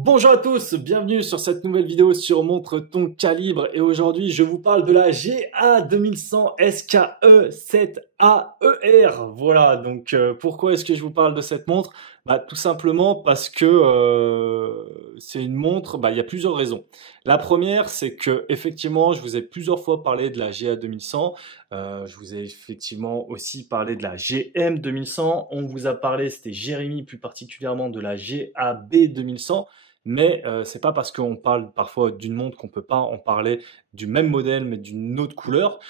Bonjour à tous, bienvenue sur cette nouvelle vidéo sur Montre ton calibre et aujourd'hui je vous parle de la GA 2100 SKE 7AER. Voilà, donc pourquoi est-ce que je vous parle de cette montre? Tout simplement parce que c'est une montre, il y a plusieurs raisons. La première, c'est que effectivement, je vous ai plusieurs fois parlé de la GA 2100. Je vous ai effectivement aussi parlé de la GM 2100. On vous a parlé, c'était Jérémy plus particulièrement, de la GAB 2100. Mais c'est pas parce qu'on parle parfois d'une montre qu'on peut pas en parler du même modèle mais d'une autre couleur.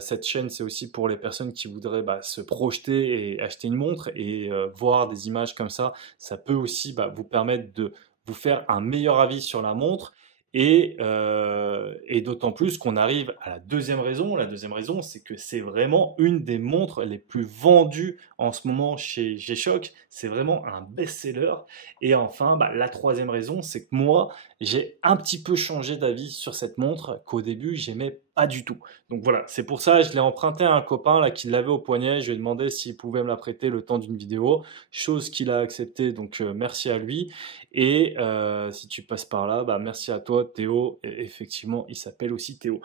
Cette chaîne, c'est aussi pour les personnes qui voudraient se projeter et acheter une montre et voir des images comme ça peut aussi vous permettre de vous faire un meilleur avis sur la montre. Et d'autant plus qu'on arrive à la deuxième raison. La deuxième raison, c'est que c'est vraiment une des montres les plus vendues en ce moment chez G-Shock. C'est vraiment un best-seller. Et enfin, la troisième raison, c'est que moi, j'ai un petit peu changé d'avis sur cette montre qu'au début, j'aimais pas du tout. Donc voilà, c'est pour ça, je l'ai emprunté à un copain là qui l'avait au poignet. Je lui ai demandé s'il pouvait me la prêter le temps d'une vidéo, chose qu'il a accepté. Donc merci à lui. Et si tu passes par là, merci à toi, Théo. Et effectivement, il s'appelle aussi Théo.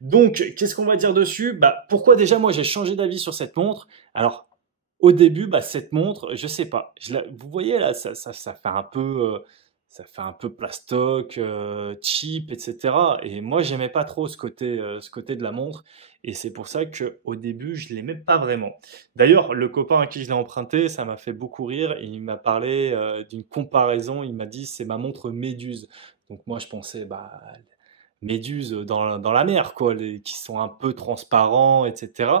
Donc, qu'est-ce qu'on va dire dessus? Pourquoi déjà moi j'ai changé d'avis sur cette montre? Alors, au début, cette montre, je sais pas. Vous voyez là, ça fait un peu, ça fait un peu plastoc, cheap, etc. Et moi, j'aimais pas trop ce côté de la montre. Et c'est pour ça que au début, je l'aimais pas vraiment. D'ailleurs, le copain à qui je l'ai emprunté, ça m'a fait beaucoup rire. Il m'a parlé d'une comparaison. Il m'a dit, c'est ma montre Méduse. Donc moi, je pensais, méduses dans la mer, quoi, qui sont un peu transparents, etc.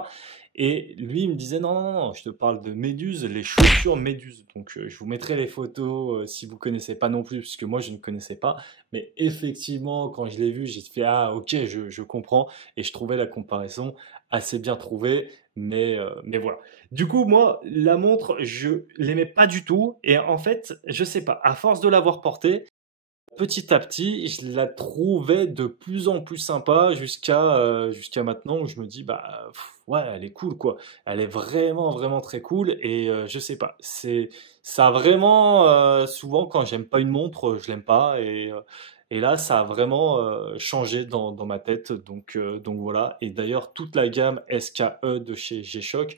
Et lui, il me disait, non, non, non, je te parle de méduses, les chaussures méduses. Donc, je vous mettrai les photos si vous connaissez pas non plus, puisque moi, je ne connaissais pas. Mais effectivement, quand je l'ai vu, j'ai fait, ah, ok, je comprends. Et je trouvais la comparaison assez bien trouvée. Mais voilà. Du coup, moi, la montre, je l'aimais pas du tout. Et en fait, je sais pas, à force de l'avoir portée, petit à petit, je la trouvais de plus en plus sympa jusqu'à maintenant où je me dis ouais, elle est cool quoi. Elle est vraiment vraiment très cool et je sais pas, c'est ça a vraiment souvent quand j'aime pas une montre, je l'aime pas et là ça a vraiment changé dans ma tête donc voilà et d'ailleurs toute la gamme SKE de chez G-Shock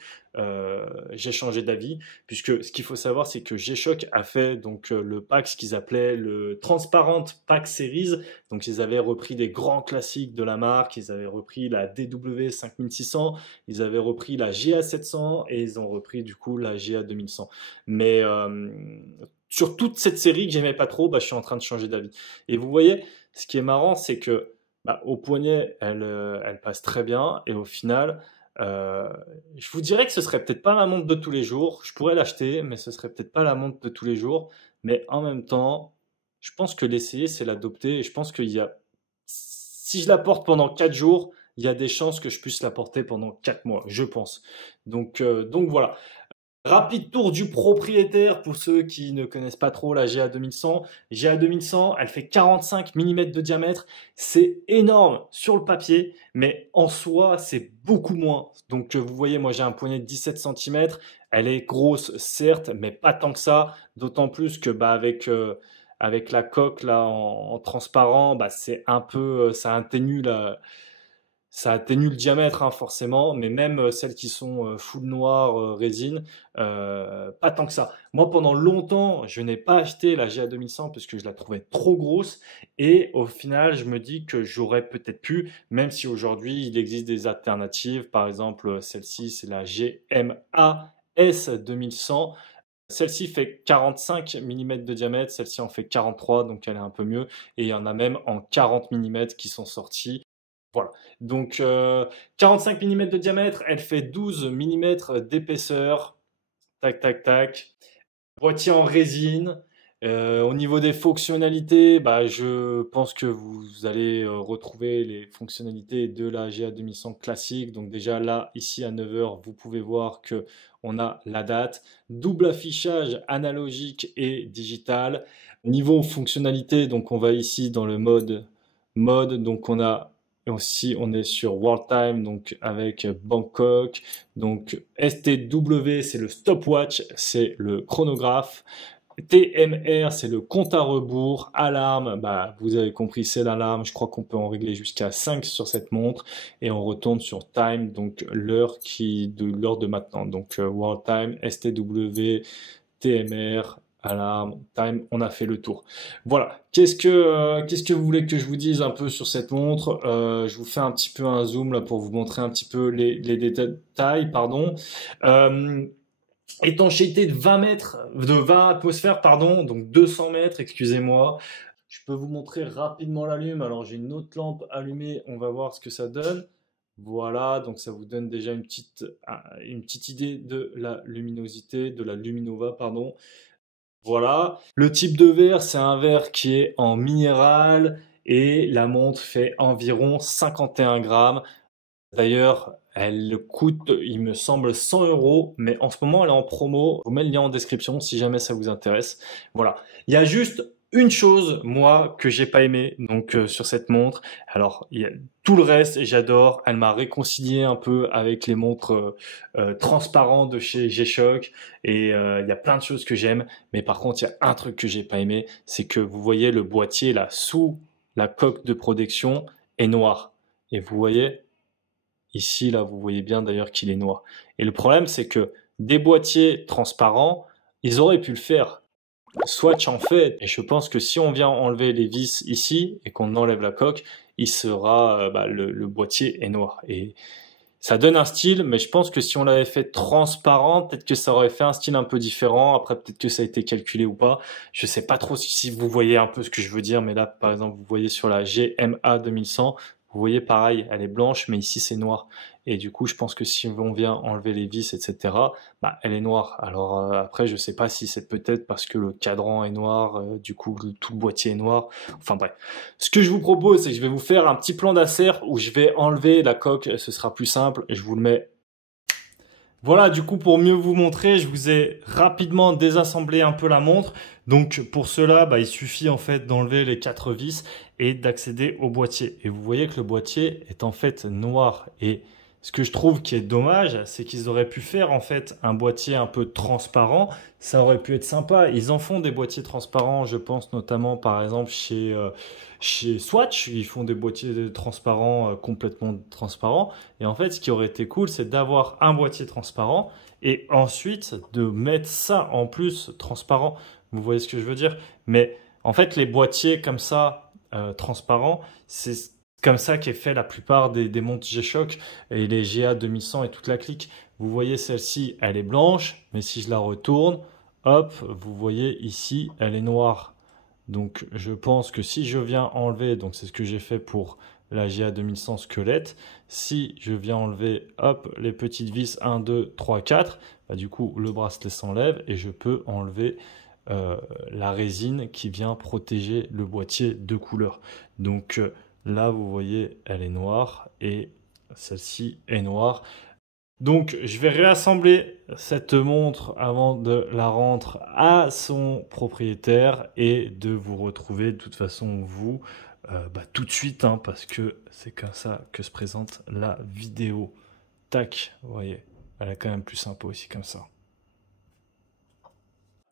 j'ai changé d'avis puisque ce qu'il faut savoir, c'est que G-Shock a fait donc le pack, ce qu'ils appelaient le Transparent Pack Series. Donc ils avaient repris des grands classiques de la marque, ils avaient repris la DW 5600, ils avaient repris la GA 700 et ils ont repris du coup la GA 2100. Mais sur toute cette série que j'aimais pas trop, je suis en train de changer d'avis. Et vous voyez, ce qui est marrant, c'est que au poignet, elle passe très bien et au final, euh, je vous dirais que ce serait peut-être pas ma montre de tous les jours. Je pourrais l'acheter, mais ce serait peut-être pas la montre de tous les jours. Mais en même temps, je pense que l'essayer, c'est l'adopter. Et je pense qu'il y a, si je la porte pendant 4 jours, il y a des chances que je puisse la porter pendant 4 mois, je pense. Donc voilà. Rapide tour du propriétaire pour ceux qui ne connaissent pas trop la GA 2100. GA 2100, elle fait 45 mm de diamètre. C'est énorme sur le papier, mais en soi, c'est beaucoup moins. Donc vous voyez, moi j'ai un poignet de 17 cm. Elle est grosse, certes, mais pas tant que ça. D'autant plus que avec la coque là en transparent, c'est un peu, ça atténue le diamètre, hein, forcément, mais même celles qui sont full noir résine, pas tant que ça. Moi, pendant longtemps, je n'ai pas acheté la GA 2100 parce que je la trouvais trop grosse. Et au final, je me dis que j'aurais peut-être pu, même si aujourd'hui, il existe des alternatives. Par exemple, celle-ci, c'est la GMA S 2100. Celle-ci fait 45 mm de diamètre, celle-ci en fait 43, donc elle est un peu mieux. Et il y en a même en 40 mm qui sont sortis. Voilà. Donc 45 mm de diamètre, elle fait 12 mm d'épaisseur. Tac, tac, tac. Boîtier en résine. Au niveau des fonctionnalités, je pense que vous allez retrouver les fonctionnalités de la GA 2100 classique. Donc déjà là, ici à 9 heures, vous pouvez voir que on a la date. Double affichage analogique et digital. Niveau fonctionnalité, donc on va ici dans le mode, donc on a aussi, on est sur World Time, donc avec Bangkok. Donc STW, c'est le stopwatch, c'est le chronographe. TMR, c'est le compte à rebours. Alarme, bah, vous avez compris, c'est l'alarme. Je crois qu'on peut en régler jusqu'à 5 sur cette montre. Et on retourne sur Time, donc l'heure de maintenant. Donc World Time, STW, TMR, alarme, time, on a fait le tour. Voilà. Qu'est-ce que vous voulez que je vous dise un peu sur cette montre? Je vous fais un petit peu un zoom là pour vous montrer un petit peu les détails, pardon. Euh, Étanchéité de 20 mètres, de 20 atmosphères, pardon, donc 200 mètres, excusez-moi. Je peux vous montrer rapidement la lume. Alors j'ai une autre lampe allumée, on va voir ce que ça donne. Voilà, donc ça vous donne déjà une petite idée de la luminosité, de la luminova, pardon. Voilà. Le type de verre, c'est un verre qui est en minéral et la montre fait environ 51 grammes. D'ailleurs, elle coûte, il me semble, 100 euros, mais en ce moment, elle est en promo. Je vous mets le lien en description si jamais ça vous intéresse. Voilà. Il y a juste une chose, moi, que j'ai pas aimé, donc, sur cette montre. Alors, il y a tout le reste, j'adore. Elle m'a réconcilié un peu avec les montres transparentes de chez G-Shock. Et il y a plein de choses que j'aime. Mais par contre, il y a un truc que j'ai pas aimé, c'est que vous voyez le boîtier là, sous la coque de protection, est noir. Et vous voyez, ici, là, vous voyez bien d'ailleurs qu'il est noir. Et le problème, c'est que des boîtiers transparents, ils auraient pu le faire. Swatch en fait, et je pense que si on vient enlever les vis ici et qu'on enlève la coque, il sera, le boîtier est noir. Et ça donne un style, mais je pense que si on l'avait fait transparent, peut-être que ça aurait fait un style un peu différent. Après, peut-être que ça a été calculé ou pas. Je sais pas trop si vous voyez un peu ce que je veux dire, mais là, par exemple, vous voyez sur la GMA 2100, vous voyez pareil, elle est blanche, mais ici c'est noir. Et du coup, je pense que si on vient enlever les vis, etc., bah, elle est noire. Alors après, je sais pas si c'est peut-être parce que le cadran est noir, du coup tout le boîtier est noir. Enfin bref. Ce que je vous propose, c'est que je vais vous faire un petit plan d'acer où je vais enlever la coque, ce sera plus simple, et je vous le mets. Voilà, du coup, pour mieux vous montrer, je vous ai rapidement désassemblé un peu la montre. Donc, pour cela, bah, il suffit en fait d'enlever les 4 vis et d'accéder au boîtier. Et vous voyez que le boîtier est en fait noir. Et ce que je trouve qui est dommage, c'est qu'ils auraient pu faire en fait un boîtier un peu transparent. Ça aurait pu être sympa. Ils en font des boîtiers transparents, je pense notamment par exemple chez Swatch. Ils font des boîtiers transparents, complètement transparents. Et en fait, ce qui aurait été cool, c'est d'avoir un boîtier transparent et ensuite de mettre ça en plus transparent. Vous voyez ce que je veux dire? Mais en fait, les boîtiers comme ça, transparents, c'est comme ça qu'est fait la plupart des montres G-Shock et les GA 2100 et toute la clique. Vous voyez celle-ci, elle est blanche, mais si je la retourne, hop, vous voyez ici, elle est noire. Donc je pense que si je viens enlever, donc c'est ce que j'ai fait pour la GA 2100 squelette, si je viens enlever, hop, les petites vis 1, 2, 3, 4, bah, du coup le bracelet s'enlève et je peux enlever la résine qui vient protéger le boîtier de couleur. Donc là, vous voyez, elle est noire et celle-ci est noire. Donc, je vais réassembler cette montre avant de la rendre à son propriétaire et de vous retrouver de toute façon, vous, tout de suite, hein, parce que c'est comme ça que se présente la vidéo. Tac, vous voyez, elle est quand même plus sympa aussi comme ça.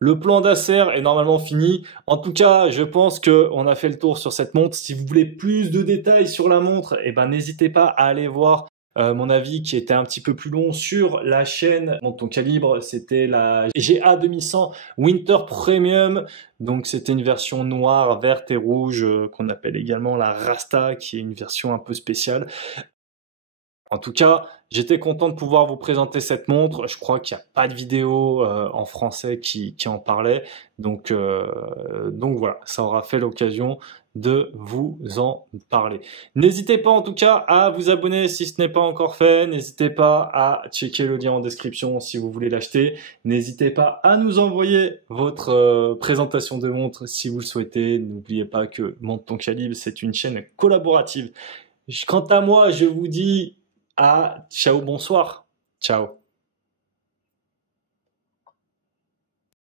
Le plan d'acer est normalement fini. En tout cas, je pense qu'on a fait le tour sur cette montre. Si vous voulez plus de détails sur la montre, eh ben, n'hésitez pas à aller voir mon avis qui était un petit peu plus long sur la chaîne Montre ton calibre. C'était la GA 2100 Winter Premium. Donc c'était une version noire, verte et rouge qu'on appelle également la Rasta, qui est une version un peu spéciale. En tout cas, j'étais content de pouvoir vous présenter cette montre. Je crois qu'il n'y a pas de vidéo en français qui en parlait. Donc voilà, ça aura fait l'occasion de vous en parler. N'hésitez pas en tout cas à vous abonner si ce n'est pas encore fait. N'hésitez pas à checker le lien en description si vous voulez l'acheter. N'hésitez pas à nous envoyer votre présentation de montre si vous le souhaitez. N'oubliez pas que Montre ton calibre, c'est une chaîne collaborative. Quant à moi, je vous dis ciao, bonsoir. Ciao.